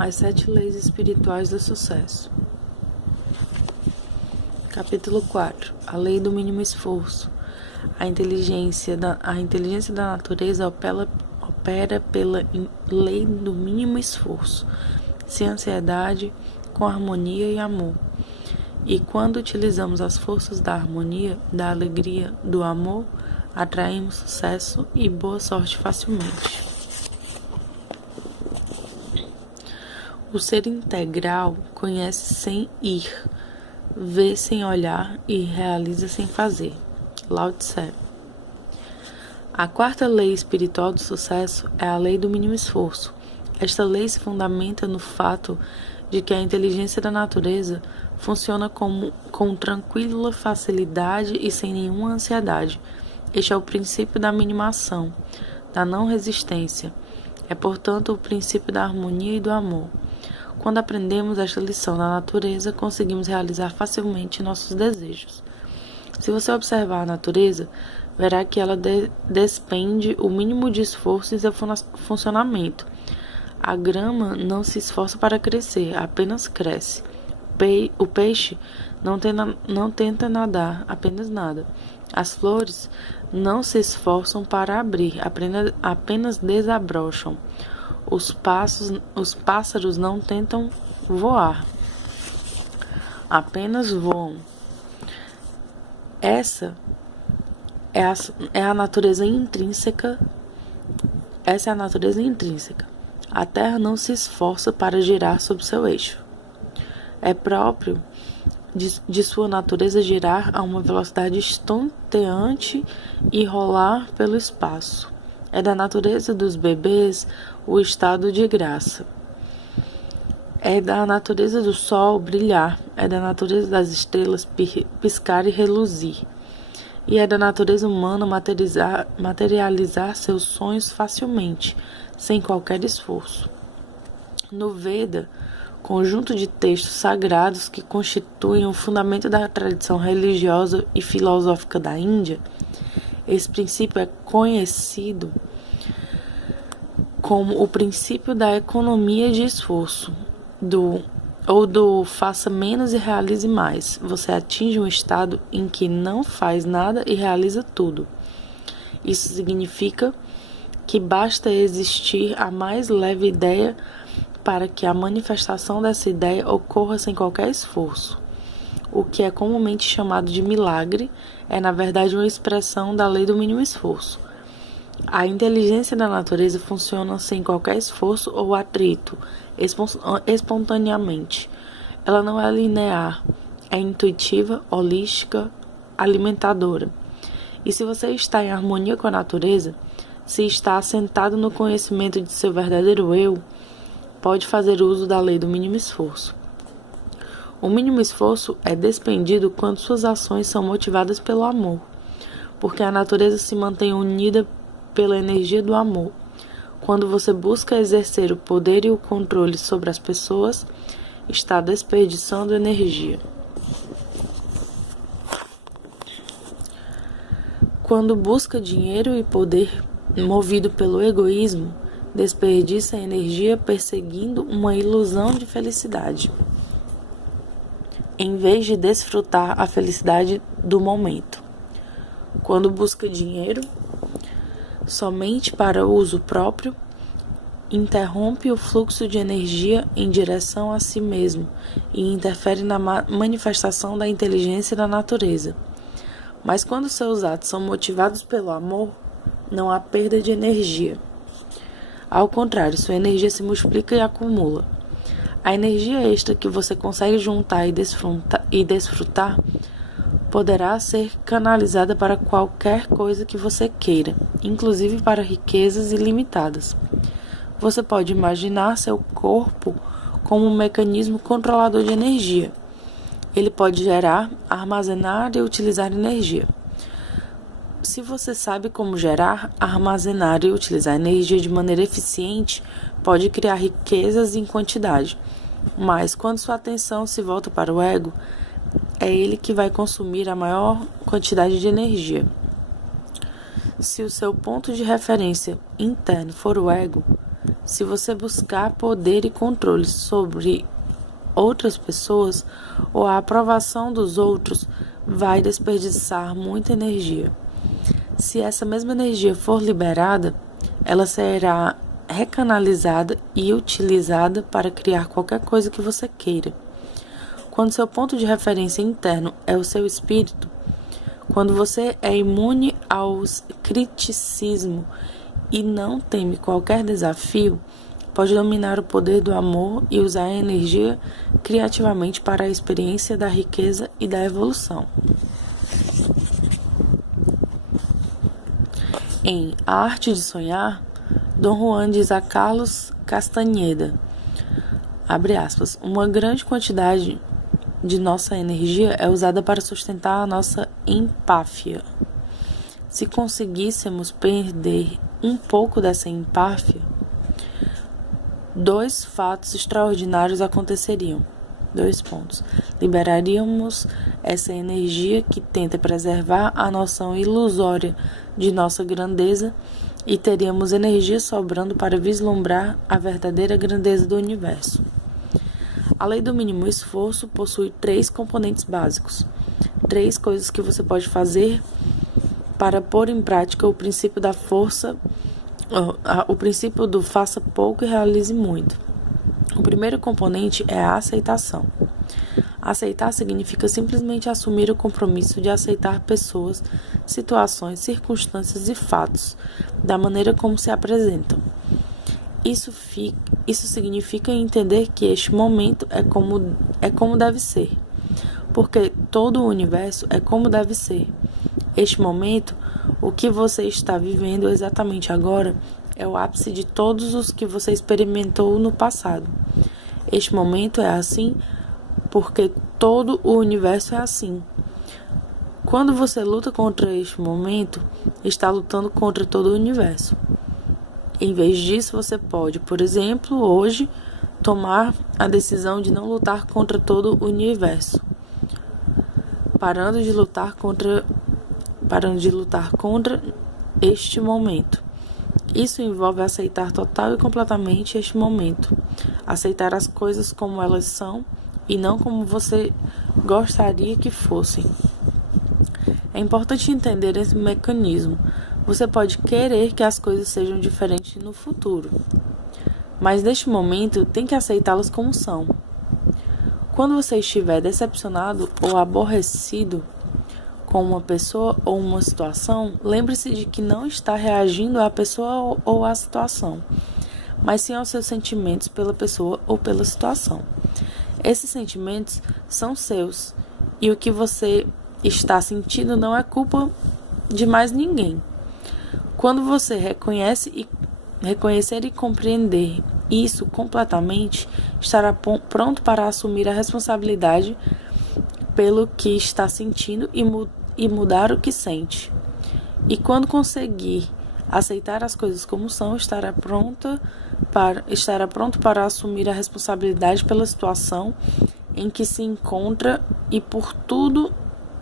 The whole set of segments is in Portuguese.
As 7 leis espirituais do sucesso. Capítulo 4. A lei do mínimo esforço. A inteligência da natureza opera pela lei do mínimo esforço, sem ansiedade, com harmonia e amor. E quando utilizamos as forças da harmonia, da alegria, do amor, atraímos sucesso e boa sorte facilmente. O ser integral conhece sem ir, vê sem olhar e realiza sem fazer. Lao Tse. A 4ª lei espiritual do sucesso é a lei do mínimo esforço. Esta lei se fundamenta no fato de que a inteligência da natureza funciona com tranquila facilidade e sem nenhuma ansiedade. Este é o princípio da minimação, da não resistência. É, portanto, o princípio da harmonia e do amor. Quando aprendemos esta lição na natureza, conseguimos realizar facilmente nossos desejos. Se você observar a natureza, verá que ela despende o mínimo de esforço em seu funcionamento. A grama não se esforça para crescer, apenas cresce. O peixe não tenta nadar, apenas nada. As flores não se esforçam para abrir, apenas desabrocham. Os pássaros não tentam voar, apenas voam. Essa é a natureza intrínseca. Essa é a natureza intrínseca. A Terra não se esforça para girar sob seu eixo. É próprio de sua natureza girar a uma velocidade estonteante e rolar pelo espaço. É da natureza dos bebês o estado de graça. É da natureza do sol brilhar. É da natureza das estrelas piscar e reluzir. E é da natureza humana materializar seus sonhos facilmente, sem qualquer esforço. No Veda, conjunto de textos sagrados que constituem o fundamento da tradição religiosa e filosófica da Índia, esse princípio é conhecido como o princípio da economia de esforço, do faça menos e realize mais. Você atinge um estado em que não faz nada e realiza tudo. Isso significa que basta existir a mais leve ideia para que a manifestação dessa ideia ocorra sem qualquer esforço. O que é comumente chamado de milagre é, na verdade, uma expressão da lei do mínimo esforço. A inteligência da natureza funciona sem qualquer esforço ou atrito, espontaneamente. Ela não é linear, é intuitiva, holística, alimentadora. E se você está em harmonia com a natureza, se está assentado no conhecimento de seu verdadeiro eu, pode fazer uso da lei do mínimo esforço. O mínimo esforço é despendido quando suas ações são motivadas pelo amor, porque a natureza se mantém unida pela energia do amor. Quando você busca exercer o poder e o controle sobre as pessoas, está desperdiçando energia. Quando busca dinheiro e poder movido pelo egoísmo, desperdiça energia perseguindo uma ilusão de felicidade, em vez de desfrutar a felicidade do momento. Quando busca dinheiro somente para uso próprio, interrompe o fluxo de energia em direção a si mesmo e interfere na manifestação da inteligência da natureza. Mas quando seus atos são motivados pelo amor, não há perda de energia. Ao contrário, sua energia se multiplica e acumula. A energia extra que você consegue juntar e desfrutar poderá ser canalizada para qualquer coisa que você queira, inclusive para riquezas ilimitadas. Você pode imaginar seu corpo como um mecanismo controlador de energia. Ele pode gerar, armazenar e utilizar energia. Se você sabe como gerar, armazenar e utilizar energia de maneira eficiente, pode criar riquezas em quantidade. Mas quando sua atenção se volta para o ego, é ele que vai consumir a maior quantidade de energia. Se o seu ponto de referência interno for o ego, Se você buscar poder e controle sobre outras pessoas ou a aprovação dos outros, vai desperdiçar muita energia. Se essa mesma energia for liberada, ela será recanalizada e utilizada para criar qualquer coisa que você queira. Quando seu ponto de referência interno é o seu espírito, quando você é imune ao criticismo e não teme qualquer desafio, pode dominar o poder do amor e usar a energia criativamente para a experiência da riqueza e da evolução. Em A Arte de Sonhar, Dom Juan diz a Carlos Castaneda, abre aspas, uma grande quantidade de nossa energia é usada para sustentar a nossa empáfia. Se conseguíssemos perder um pouco dessa empáfia, 2 fatos extraordinários aconteceriam. 2 pontos. Liberaríamos essa energia que tenta preservar a noção ilusória de nossa grandeza e teríamos energia sobrando para vislumbrar a verdadeira grandeza do universo. A lei do mínimo esforço possui 3 componentes básicos. 3 coisas que você pode fazer para pôr em prática o princípio da força, o princípio do faça pouco e realize muito. O primeiro componente é a aceitação. Aceitar significa simplesmente assumir o compromisso de aceitar pessoas, situações, circunstâncias e fatos da maneira como se apresentam. Isso significa entender que este momento é como deve ser, porque todo o universo é como deve ser. Este momento, o que você está vivendo exatamente agora, é o ápice de todos os que você experimentou no passado. Este momento é assim porque todo o universo é assim. Quando você luta contra este momento, está lutando contra todo o universo. Em vez disso, você pode, por exemplo, hoje, tomar a decisão de não lutar contra todo o universo, parando de lutar contra este momento. Isso envolve aceitar total e completamente este momento, aceitar as coisas como elas são e não como você gostaria que fossem. É importante entender esse mecanismo. Você pode querer que as coisas sejam diferentes no futuro, mas neste momento tem que aceitá-las como são. Quando você estiver decepcionado ou aborrecido com uma pessoa ou uma situação, lembre-se de que não está reagindo à pessoa ou à situação, mas sim aos seus sentimentos pela pessoa ou pela situação. Esses sentimentos são seus, e o que você está sentindo não é culpa de mais ninguém. Quando você reconhecer e compreender isso completamente, estará pronto para assumir a responsabilidade pelo que está sentindo e mudar o que sente. E quando conseguir aceitar as coisas como são, estará pronto para assumir a responsabilidade pela situação em que se encontra e por tudo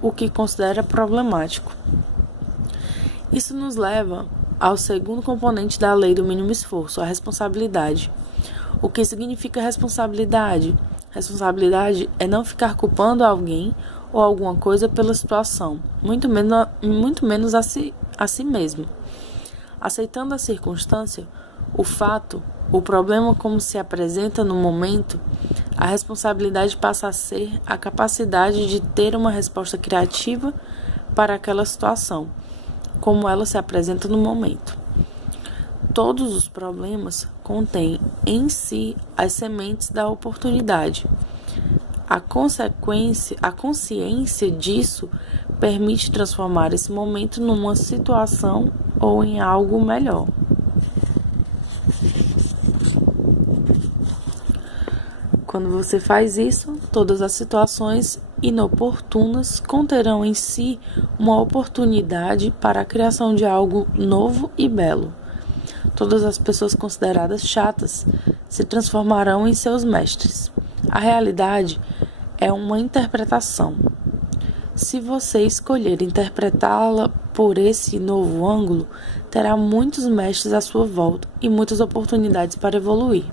o que considera problemático. Isso nos leva ao segundo componente da lei do mínimo esforço, a responsabilidade. O que significa responsabilidade? Responsabilidade é não ficar culpando alguém ou alguma coisa pela situação, muito menos a si mesmo. Aceitando a circunstância, o fato, o problema como se apresenta no momento, a responsabilidade passa a ser a capacidade de ter uma resposta criativa para aquela situação, como ela se apresenta no momento. Todos os problemas contêm em si as sementes da oportunidade. A consciência disso permite transformar esse momento numa situação ou em algo melhor. Quando você faz isso, todas as situações inoportunas conterão em si uma oportunidade para a criação de algo novo e belo. Todas as pessoas consideradas chatas se transformarão em seus mestres. A realidade é uma interpretação. Se você escolher interpretá-la por esse novo ângulo, terá muitos mestres à sua volta e muitas oportunidades para evoluir.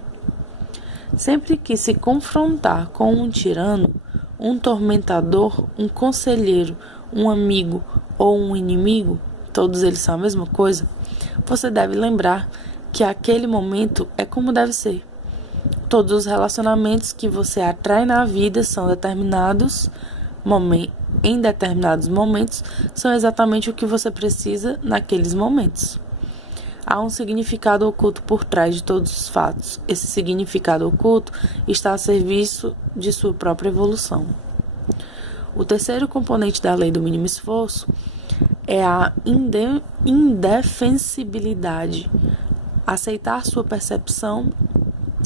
Sempre que se confrontar com um tirano, um tormentador, um conselheiro, um amigo ou um inimigo, todos eles são a mesma coisa, você deve lembrar que aquele momento é como deve ser. Todos os relacionamentos que você atrai na vida são em determinados momentos, são exatamente o que você precisa naqueles momentos. Há um significado oculto por trás de todos os fatos. Esse significado oculto está a serviço de sua própria evolução. O terceiro componente da lei do mínimo esforço é a indefensibilidade. Aceitar sua percepção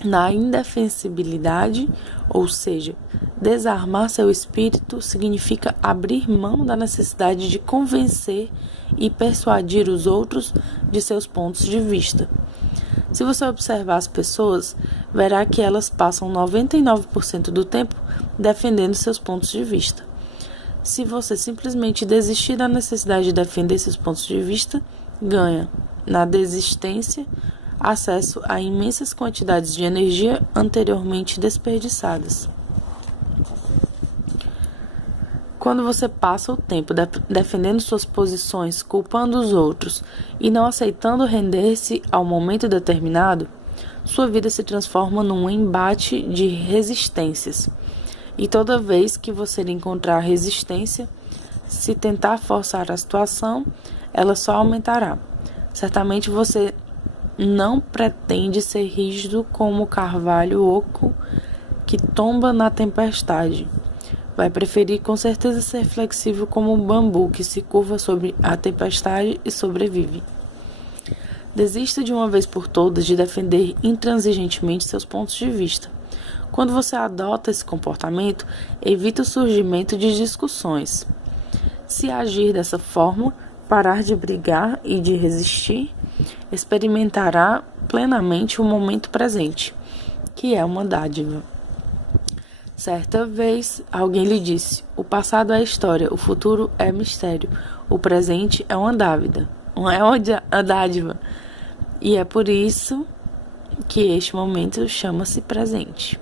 na indefensibilidade, ou seja, desarmar seu espírito, significa abrir mão da necessidade de convencer e persuadir os outros de seus pontos de vista. Se você observar as pessoas, verá que elas passam 99% do tempo defendendo seus pontos de vista. Se você simplesmente desistir da necessidade de defender seus pontos de vista, ganha, na desistência, acesso a imensas quantidades de energia anteriormente desperdiçadas. Quando você passa o tempo defendendo suas posições, culpando os outros e não aceitando render-se ao momento determinado, sua vida se transforma num embate de resistências. E toda vez que você encontrar resistência, se tentar forçar a situação, ela só aumentará. Certamente você não pretende ser rígido como o carvalho oco que tomba na tempestade. Vai preferir com certeza ser flexível como um bambu que se curva sobre a tempestade e sobrevive. Desista de uma vez por todas de defender intransigentemente seus pontos de vista. Quando você adota esse comportamento, evita o surgimento de discussões. Se agir dessa forma, parar de brigar e de resistir, experimentará plenamente o momento presente, que é uma dádiva. Certa vez, alguém lhe disse: o passado é história, o futuro é mistério, o presente é uma dádiva. E é por isso que este momento chama-se presente.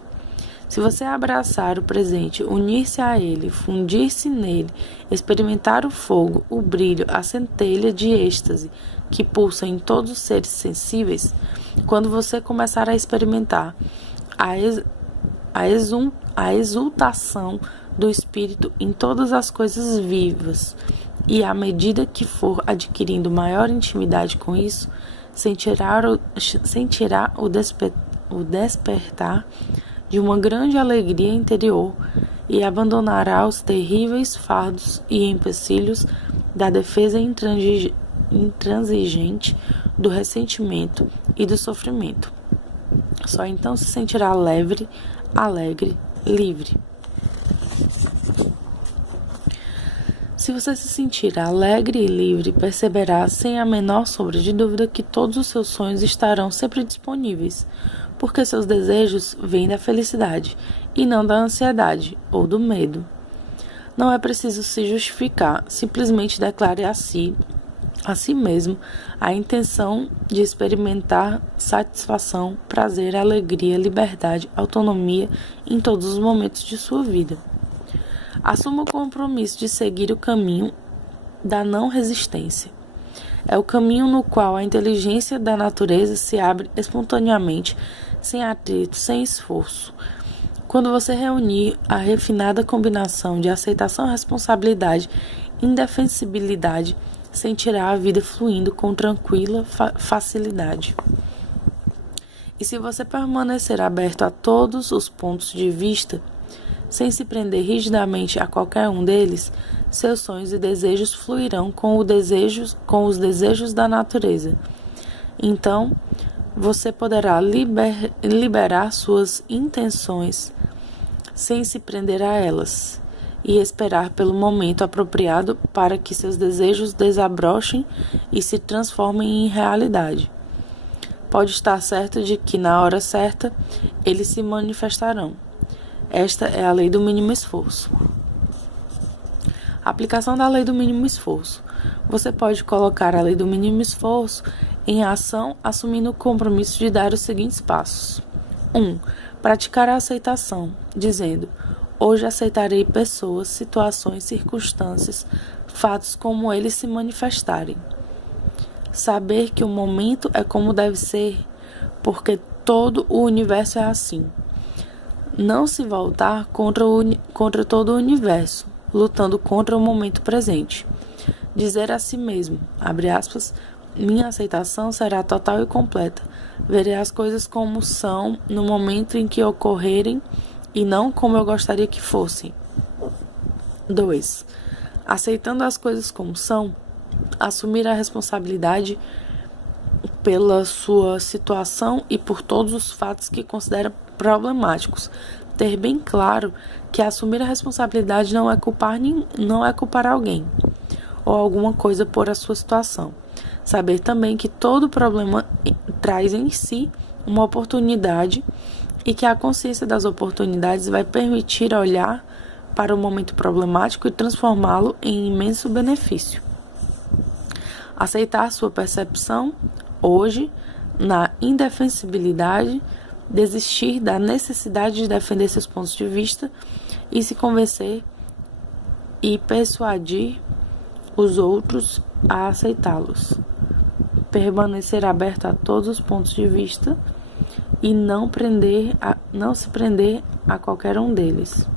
Se você abraçar o presente, unir-se a ele, fundir-se nele, experimentar o fogo, o brilho, a centelha de êxtase que pulsa em todos os seres sensíveis, quando você começar a experimentar a exultação do espírito em todas as coisas vivas, e à medida que for adquirindo maior intimidade com isso, sentirá o despertar de uma grande alegria interior e abandonará os terríveis fardos e empecilhos da defesa intransigente, do ressentimento e do sofrimento. Só então se sentirá leve, alegre, livre. Se você se sentir alegre e livre, perceberá sem a menor sombra de dúvida que todos os seus sonhos estarão sempre disponíveis, porque seus desejos vêm da felicidade e não da ansiedade ou do medo. Não é preciso se justificar, simplesmente declare a si mesmo a intenção de experimentar satisfação, prazer, alegria, liberdade, autonomia em todos os momentos de sua vida. Assuma o compromisso de seguir o caminho da não resistência. É o caminho no qual a inteligência da natureza se abre espontaneamente, sem atrito, sem esforço. Quando você reunir a refinada combinação de aceitação, responsabilidade e indefensibilidade, sentirá a vida fluindo com tranquila facilidade. E se você permanecer aberto a todos os pontos de vista, sem se prender rigidamente a qualquer um deles, seus sonhos e desejos fluirão com os desejos da natureza. Então, você poderá liberar suas intenções sem se prender a elas e esperar pelo momento apropriado para que seus desejos desabrochem e se transformem em realidade. Pode estar certo de que, na hora certa, eles se manifestarão. Esta é a lei do mínimo esforço. A aplicação da lei do mínimo esforço. você pode colocar a lei do mínimo esforço em ação, assumindo o compromisso de dar os seguintes passos. 1. Praticar a aceitação, dizendo: hoje aceitarei pessoas, situações, circunstâncias, fatos como eles se manifestarem. Saber que o momento é como deve ser, porque todo o universo é assim. Não se voltar contra todo o universo, lutando contra o momento presente. Dizer a si mesmo, abre aspas, minha aceitação será total e completa. Verei as coisas como são no momento em que ocorrerem e não como eu gostaria que fossem. 2. Aceitando as coisas como são, assumir a responsabilidade pela sua situação e por todos os fatos que considera problemáticos. Ter bem claro que assumir a responsabilidade não é culpar alguém ou alguma coisa por a sua situação. Saber também que todo problema traz em si uma oportunidade e que a consciência das oportunidades vai permitir olhar para o momento problemático e transformá-lo em imenso benefício. Aceitar sua percepção hoje na indefensibilidade, desistir da necessidade de defender seus pontos de vista e se convencer e persuadir os outros a aceitá-los. Permanecer aberto a todos os pontos de vista e não se prender a qualquer um deles.